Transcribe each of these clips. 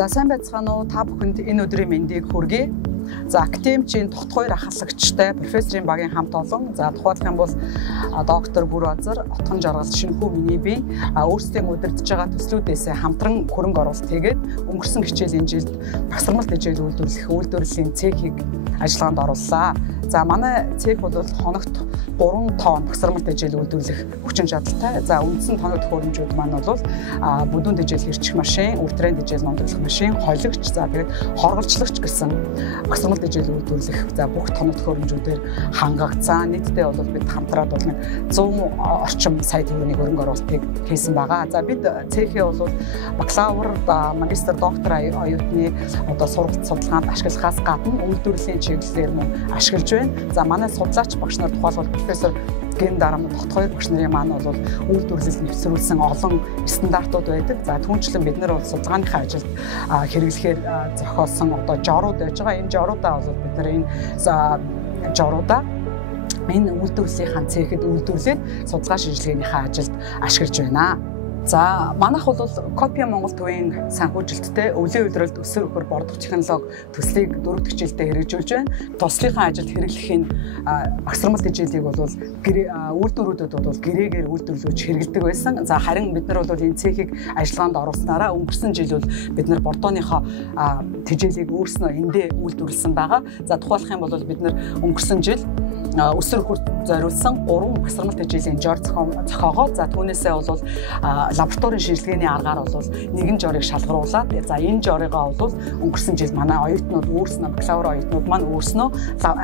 За сайн байцгаана уу? Та бүхэнд энэ өдрийн мэндийг хүргэе. За академичийн тогт хоёр ахлагчтай профессорын багийн хамт олон. За тухайлх юм бол доктор Бүр Азар, Отгон Жаргал, Шинэхүү миний бие өөрсдийн удирдах байгаа төслүүдээс хамтран хөрөнгө оруулалт хийгээд өнгөрсөн хичээлийн жилд багсрамлт хичээл үйлдвэрлэлийн цехийг ажиллагаанд орууллаа. За манай цех бол хоногт 3 тонн багсрамлт хичээл үйлдвэрлэх хүчин чадалтай. За үндсэн тоног төхөөрөмжүүд маань бол бүдүүн хичээл хэрчих машин, үлтрэн хичээл номдоглох машин, холигч, за тэгээд хорголцлагч гэсэн багсрамлт хичээл үйлдвэрлэх за бүх тоног төхөөрөмжүүдээр хангагдсан. Нийтдээ бол бид хамтраад бол 100 орчим сая төгрөгийн хөрөнгө оруулалтыг хийсэн байгаа. За бид цехээ бол бакалавр, магистр, доктор оюутны сургалт судалгаанд ашиглахаас гадна үйлдвэрлэлийн чиглэлээр мөн ашиглаж байна. За манай судлаач багш нар тухайлбал профессор ген дарамт тогт хоёр багш нарын маань бол үйлдвэрлэлд нэвтрүүлсэн олон стандартууд байдаг. За түүнчлэн бид нар бол судалгааныхаа ажилд хэрэглэхээр зохиосон жорууд байж байгаа. Энэ жоруудаа бол бид нар энэ жоруудаа энэ үйлдвэрлэлийн цэхэд үйлдвэрлээд судалгаа шинжилгээнийхээ ажилд ашиглаж байна. За манайх бол Копиа Монгол төвийн санхүүжилттэй өвлийн үйлрэлд өсөр хөр бордох технологи төслийг 4 дахь жилдээ хэрэгжүүлж байна. Туслынхаа ажилд хэрэглэхийн багсрамлт хичээлийг бол үйлдвэрүүдэд бол гэрээгээр үйлдвэрлэж хэрэглэдэг байсан. За харин бид нар бол энэ цехийг ажиллагаанд оруулснараа өнгөрсөн жил бол бид нар бордооныхоо хичээлийг өөрснөө эндээ үйлдвэрлэсэн байгаа. За тухайлх юм бол бид нар өнгөрсөн жил өсөр хурд зориулсан 3 багсрамлт хичээлийн жор зохиогоод за түүнээсээ бол лабораторийн шинжилгээний аргаар бол нэгэн жорыг шалгаруулад за энэ жорыгоо бол өнгөрсөн жил манай оюутнууд өөрснөө бакалавр оюутнууд маань өөрснөө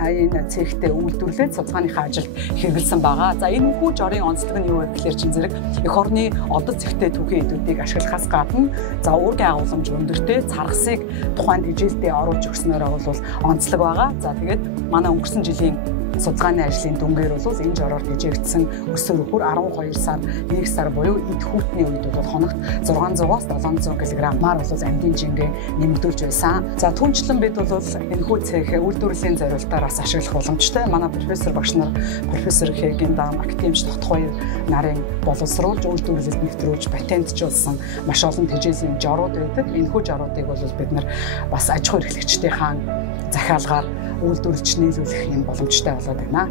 энэ цехтээ үйлдвэрлээд судалгааныхаа ажилд хэрэгэлсэн байгаа. За энэ хүү жорын онцлог нь юу вэ гэхээр чин зэрэг эх орны одод цэгтэй түүхийн эдүүдийг ашиглахаас гадна за уургийн агуулмж өндөртэй царгасыг тухайн хичээлдээ оруулж өгснөөрөө бол онцлог байгаа. За тэгээд манай өнгөрсөн жилийн судалгааны ажлын дүнгээр бол энэ жороор тэжээгдсэн өсөр хөр 12 сар 1 сар буюу эд хүүтний үед бол хоногт 600-аас 700 кг-маар бол амьдын жингээ нэмэгдүүлж байсан. За түүнчлэн бид бол энэхүү цехээ үйлдвэрлэлийн зорилтоороос ашиглах боломжтой. Манай профессор багш нар профессор Хэгендам академич тогт хоёр нарын боловсруулж үйлдвэрлэлд нэвтрүүлж патентжуулсан маш олон тэжээлийн жорууд байдаг. Энэхүү жоруудыг бол бид нар бас аж ахуй эрхлэгчдийнхаа захиалгаар үйлдвэрлэж нийлүүлэх юм боломжтой болоод байна.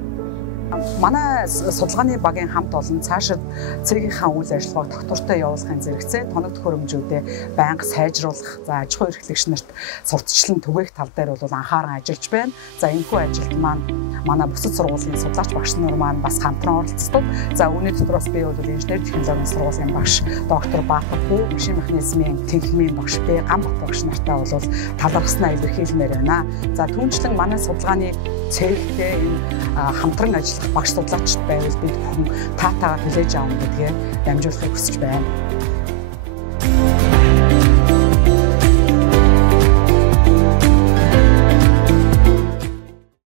Манай судалгааны багийн хамт олон цаашид цэгийнхаа үйл ажиллагааг тогтвортой явуулахын зэрэгцээ тоног төхөөрөмжүүдэд байнга сайжруулах, за аж ахуй эрхлэгч нарт сурталчлан түгээх тал дээр бол анхааран ажиллаж байна. За энэхүү ажилд маань манай бусад сургуулийн судлаач багш нар маань бас хамтран оролцдог. За үүний дотроос би бол инженер технологийн сургуулийн багш доктор Баатар хүү, машин механизмын тэнхимийн багш би Гамбат багш нартай бол талархснаа илэрхийлмээр байна. За түүнчлэн манай судалгааны цэгтэй энэ хамтран ажиллах багш судлаачд байвал бид бүхэн таатайгаар хүлээж авах гэдгээ дамжуулахыг хүсэж байна.